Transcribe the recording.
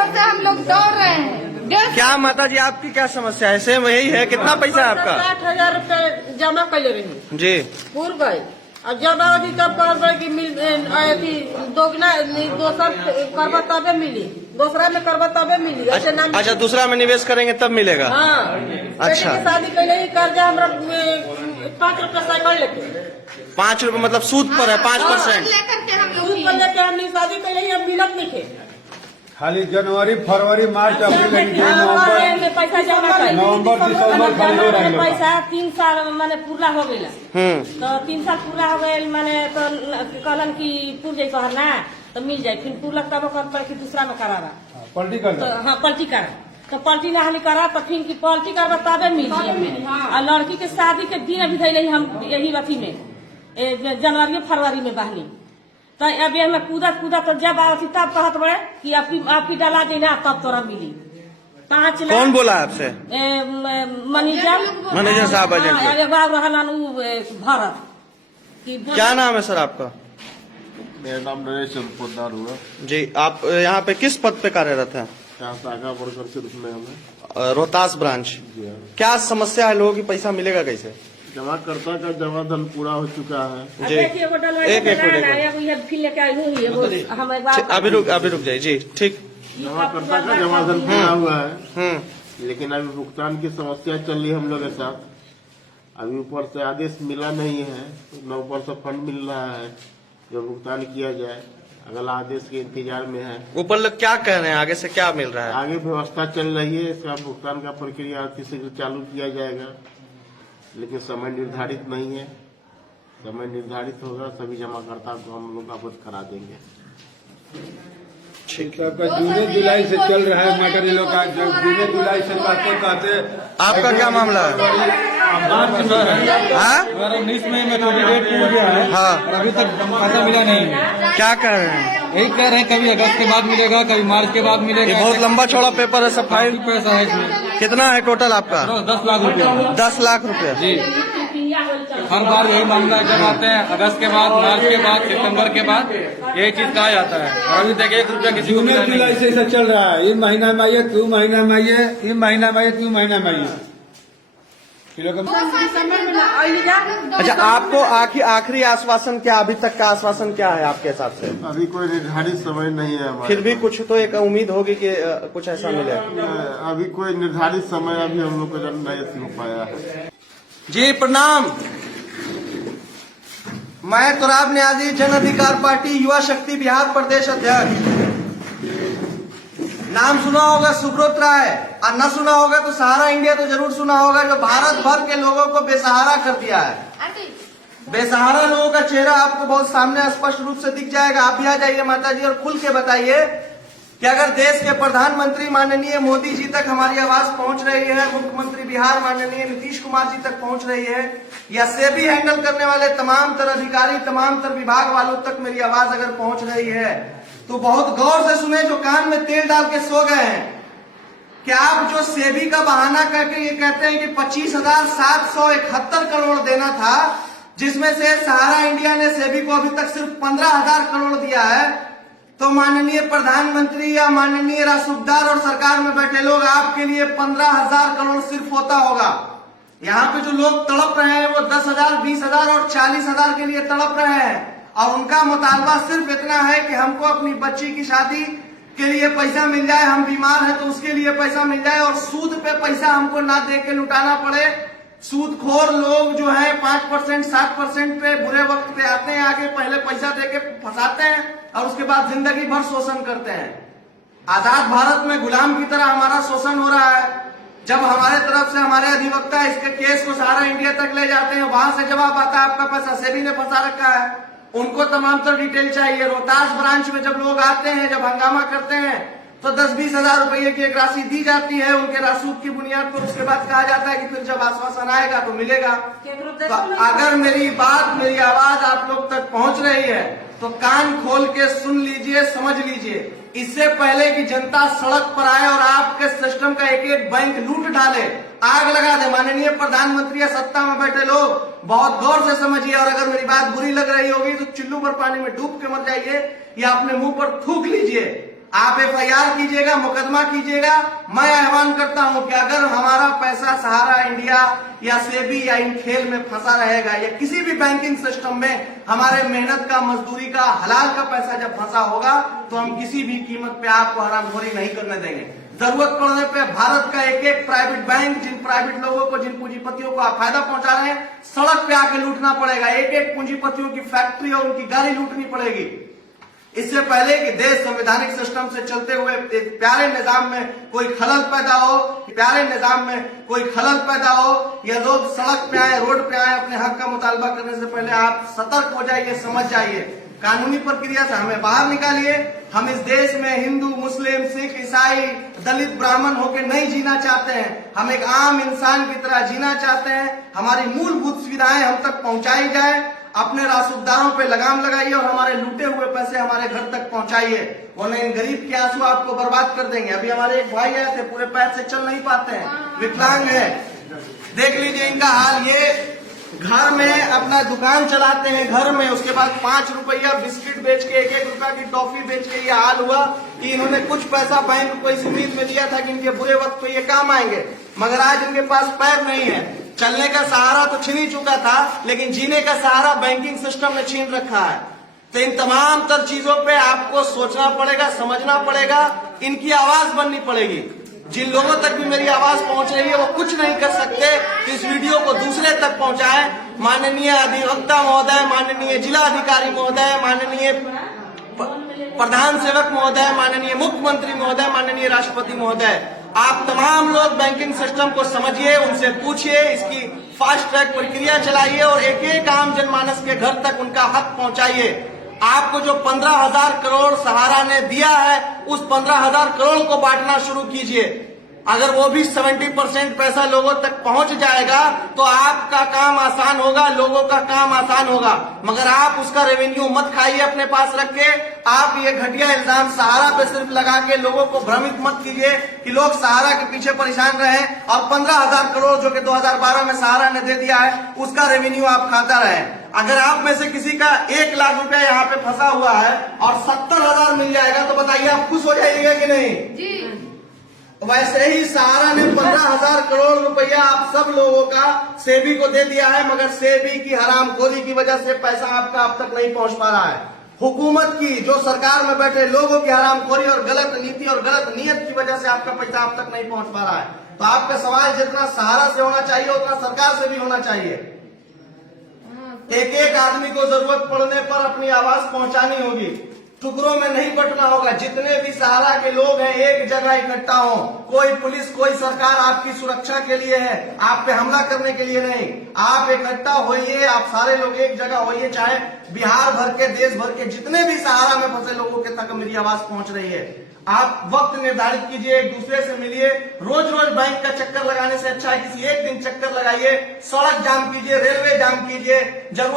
भर से हम लोग दौड़ रहे हैं। क्या माता जी आपकी क्या समस्या है? सेम यही है। कितना पैसा है आपका? 60,000 रूपए जमा कर ले रही जी। पूर गए और जब अवधि तब कर की मिल दोगुना दोसर करबा तबे मिली, दूसरा में करबा तबे मिली। ऐसे नाम अच्छा, दूसरा में निवेश करेंगे तब मिलेगा। हाँ। अच्छा, शादी कैले ही कर्जा हमरा 5 रुपए साइकिल लेके 5 रुपए मतलब सूद पर है 5%। लेकर के हम लोग सूद पर लेके हमने शादी कैले ही अब मिलत नहीं थे। खाली जनवरी, फरवरी, मार्च, अप्रैल, पैसा जमा कर नवंबर, दिसंबर खाली हो रहा है पैसा 3 साल माने पूरा हो गया। तो 3 साल पूरा हो गए माने तो कहलन की पूर जाए कहर ना तो मिल जाए। फिर पूरक तब कर कि दूसरा में करावा पलटी कर तो हाँ पलटी करा तो पलटी ना हमें करा तो फिर की पलटी करवा तबे मिल जाए। और लड़की के शादी के दिन अभी धैले हम यही अथी में जनवरी फरवरी में बहनी तो अब ये में कूदा तो जब आती तब कहत बड़े कि आपकी डाला देना तब तोरा मिली 5 लाख। कौन बोला आपसे? मैनेजर साहब भारत। क्या नाम है सर आपका? मेरा नाम नरेश पोदार हुआ जी। आप यहाँ पे किस पद पे कार्यरत हैं? शाखा वर्कर के रूप में हमें रोहतास ब्रांच। क्या समस्या है? लोगों की पैसा मिलेगा कैसे? जमाकर्ता का जमा धन पूरा हो चुका है। जी। अभी रुक जाइए जी। ठीक। जमाकर्ता का जमा धन पूरा हुआ है, लेकिन अभी भुगतान की समस्या चल रही है हम लोग के साथ। अभी ऊपर से आदेश मिला नहीं है, न ऊपर से फंड मिल रहा है जो भुगतान किया जाए। अगला आदेश के इंतजार में है। ऊपर लोग क्या कह रहे हैं? आगे से क्या मिल रहा है? आगे व्यवस्था चल रही है, इसका भुगतान का प्रक्रिया अति शीघ्र चालू किया जाएगा, लेकिन समय निर्धारित नहीं है। समय निर्धारित होगा, सभी जमाकर्ता को हम लोग अवगत करा देंगे। ठीक। आपका जून जुलाई से चल रहा है मैटर इन लोग का। जब जून जुलाई से कहते आपका क्या मामला है? हाँ? 19 मई में थोड़ी डेट हो गया है। हाँ। अभी तक पैसा मिला नहीं है। क्या कह रहे हैं? यही कह रहे हैं कभी अगस्त के बाद मिलेगा, कभी मार्च के बाद मिलेगा। ये बहुत लंबा चौड़ा पेपर है। सब फाइल पैसा है इसमें। कितना है टोटल आपका? 10 लाख रुपया। 10 लाख रुपया जी। हर बार यही मामला जब आते हैं अगस्त के बाद, मार्च के बाद, सितंबर के बाद यही चीज कहा जाता है। और अभी तक 1 रुपया किसी को मिला नहीं। जुलाई से ऐसा चल रहा है। ये महीना में आइए, 2 महीना में आइए, 3 महीना में आइए, 2 महीना में आइए। अच्छा, आपको आखिरी आश्वासन क्या, अभी तक का आश्वासन क्या है आपके हिसाब से? अभी कोई निर्धारित समय नहीं है हमारे। फिर भी कुछ तो एक उम्मीद होगी कि कुछ ऐसा मिले। अभी कोई निर्धारित समय अभी हम लोग को नहीं हो पाया है। जी प्रणाम। मैं तुराब न्याजी, जन अधिकार पार्टी युवा शक्ति बिहार प्रदेश अध्यक्ष। नाम सुना होगा सुब्रत राय, और न सुना होगा तो सहारा इंडिया तो जरूर सुना होगा, जो भारत भर के लोगों को बेसहारा कर दिया है। बेसहारा लोगों का चेहरा आपको बहुत सामने स्पष्ट रूप से दिख जाएगा। आप भी आ जाइए माता जी और खुल के बताइए कि अगर देश के प्रधानमंत्री माननीय मोदी जी तक हमारी आवाज पहुंच रही है, मुख्यमंत्री बिहार माननीय नीतीश कुमार जी तक पहुंच रही है, या सेबी हैंडल करने वाले तमाम तर अधिकारी, तमाम तर विभाग वालों तक मेरी आवाज अगर पहुंच रही है, तो बहुत गौर से सुने जो कान में तेल डाल के सो गए हैं कि आप जो सेबी का बहाना करके ये कहते हैं कि 25,771 करोड़ देना था, जिसमें से सहारा इंडिया ने सेबी को अभी तक सिर्फ 15,000 करोड़ दिया है, तो माननीय प्रधानमंत्री या माननीय रासूखदार और सरकार में बैठे लोग, आपके लिए 15,000 करोड़ सिर्फ होता होगा। यहाँ पे जो लोग तड़प रहे हैं वो 10,000, 20,000 और 40,000 के लिए तड़प रहे हैं, और उनका मुतालबा सिर्फ इतना है कि हमको अपनी बच्ची की शादी के लिए पैसा मिल जाए, हम बीमार हैं तो उसके लिए पैसा मिल जाए, और सूद पे पैसा हमको ना दे के लुटाना पड़े। सूदखोर लोग जो है 5%, 7% पे बुरे वक्त पे आते हैं, आगे पहले पैसा दे के फंसाते हैं और उसके बाद जिंदगी भर शोषण करते हैं। आजाद भारत में गुलाम की तरह हमारा शोषण हो रहा है। जब हमारे तरफ से हमारे अधिवक्ता इसके केस को सहारा इंडिया तक ले जाते हैं, वहां से जवाब आता है आपका पैसा सेबी ने फंसा रखा है। उनको तमाम तर डिटेल चाहिए। रोहतास ब्रांच में जब लोग आते हैं, जब हंगामा करते हैं, तो 10-20 हजार रुपये की एक राशि दी जाती है उनके रासूख की बुनियाद पर। उसके बाद कहा जाता है कि फिर जब आश्वासन आएगा तो मिलेगा। तो अगर मेरी बात, मेरी आवाज आप लोग तक पहुंच रही है तो कान खोल के सुन लीजिए, समझ लीजिए। इससे पहले कि जनता सड़क पर आए और आपके सिस्टम का एक एक बैंक लूट डाले, आग लगा दे, माननीय प्रधानमंत्री या सत्ता में बैठे लोग बहुत गौर से समझिए। और अगर मेरी बात बुरी लग रही होगी तो चुल्लू पर पानी में डूब के मर जाइए या अपने मुंह पर थूक लीजिए। आप FIR कीजिएगा, मुकदमा कीजिएगा। मैं आह्वान करता हूं कि अगर हमारा पैसा सहारा इंडिया या सेबी या इन खेल में फंसा रहेगा या किसी भी बैंकिंग सिस्टम में हमारे मेहनत का, मजदूरी का, हलाल का पैसा जब फंसा होगा तो हम किसी भी कीमत पे आपको हरामखोरी नहीं करने देंगे। जरूरत पड़ने पे भारत का एक एक प्राइवेट बैंक, जिन प्राइवेट लोगों को, जिन पूंजीपतियों को आप फायदा पहुंचा रहे हैं, सड़क पे आके लूटना पड़ेगा। एक एक पूंजीपतियों की फैक्ट्री और उनकी गाड़ी लूटनी पड़ेगी। इससे पहले कि देश संवैधानिक सिस्टम से चलते हुए एक प्यारे निजाम में कोई खलल पैदा हो, या लोग सड़क पे आए, रोड पे आए अपने हक का मुतालबा करने से पहले आप सतर्क हो जाइए, समझ जाइए। कानूनी प्रक्रिया से हमें बाहर निकालिए। हम इस देश में हिंदू, मुस्लिम, सिख, ईसाई, दलित, ब्राह्मण होकर नहीं जीना चाहते हैं। हम एक आम इंसान की तरह जीना चाहते हैं। हमारी मूलभूत सुविधाएं हम तक पहुंचाई जाए। अपने रासुदारों पे लगाम लगाइए और हमारे लूटे हुए पैसे हमारे घर तक पहुंचाइए, वरना इन गरीब के आंसू आपको बर्बाद कर देंगे। अभी हमारे एक भाई आए थे, पूरे पैर से चल नहीं पाते हैं, विकलांग है। देख लीजिए इनका हाल। ये घर में अपना दुकान चलाते हैं, घर में, उसके बाद 5 रुपया बिस्किट बेच के, 1-1 रुपया की टॉफी बेच के ये हाल हुआ कि इन्होंने कुछ पैसा बैंक को इस उम्मीद में दिया था कि इनके बुरे वक्त पे ये काम आएंगे, मगर आज इनके पास पैर नहीं है। चलने का सहारा तो छीन ही चुका था, लेकिन जीने का सहारा बैंकिंग सिस्टम ने छीन रखा है। तो इन तमाम तर चीजों पे आपको सोचना पड़ेगा, समझना पड़ेगा, इनकी आवाज बननी पड़ेगी। जिन लोगों तक भी मेरी आवाज पहुंच रही है वो कुछ नहीं कर सकते, तो इस वीडियो को दूसरे तक पहुंचाएं। माननीय अधिवक्ता महोदय, माननीय जिला अधिकारी महोदय, माननीय प्रधान सेवक महोदय, माननीय मुख्यमंत्री महोदय, माननीय राष्ट्रपति महोदय, आप तमाम लोग बैंकिंग सिस्टम को समझिए, उनसे पूछिए, इसकी फास्ट ट्रैक प्रक्रिया चलाइए और एक एक आम जनमानस के घर तक उनका हक पहुंचाइए। आपको जो 15,000 करोड़ सहारा ने दिया है, उस 15,000 करोड़ को बांटना शुरू कीजिए। अगर वो भी 70% पैसा लोगों तक पहुंच जाएगा तो आपका काम आसान होगा, लोगों का काम आसान होगा। मगर आप उसका रेवेन्यू मत खाइए अपने पास रख के। आप ये घटिया इल्जाम सहारा पे सिर्फ लगा के लोगों को भ्रमित मत कीजिए कि लोग सहारा के पीछे परेशान रहे और 15,000 करोड़ जो कि 2012 में सहारा ने दे दिया है, उसका रेवेन्यू आप खाता रहे। अगर आप में से किसी का 1 लाख रुपया यहाँ पे फंसा हुआ है और 70,000 मिल जाएगा तो बताइए आप खुश हो जाइएगा कि नहीं? जी। वैसे ही सहारा ने 15,000 करोड़ रुपया आप सब लोगों का सेबी को दे दिया है, मगर सेबी की हरामखोरी की वजह से पैसा आपका अब तक नहीं पहुंच पा रहा है। हुकूमत की, जो सरकार में बैठे लोगों की हरामखोरी और गलत नीति और गलत नियत की वजह से आपका पैसा अब तक नहीं पहुंच पा रहा है। तो आपका सवाल जितना सहारा से होना चाहिए उतना सरकार से भी होना चाहिए। एक एक आदमी को जरूरत पड़ने पर अपनी आवाज पहुंचानी होगी, टुकड़ों में नहीं बंटना होगा। जितने भी सहारा के लोग हैं एक जगह इकट्ठा हो। कोई पुलिस, कोई सरकार आपकी सुरक्षा के लिए है, आप पे हमला करने के लिए नहीं। आप इकट्ठा होइए, आप सारे लोग एक जगह होइए, चाहे बिहार भर के, देश भर के जितने भी सहारा में फंसे लोगों के तक मेरी आवाज पहुंच रही है। आप वक्त निर्धारित कीजिए, एक दूसरे से मिलिए। रोज रोज बैंक का चक्कर लगाने से अच्छा है किसी एक दिन चक्कर लगाइए, सड़क जाम कीजिए, रेलवे जाम कीजिए। जरूरत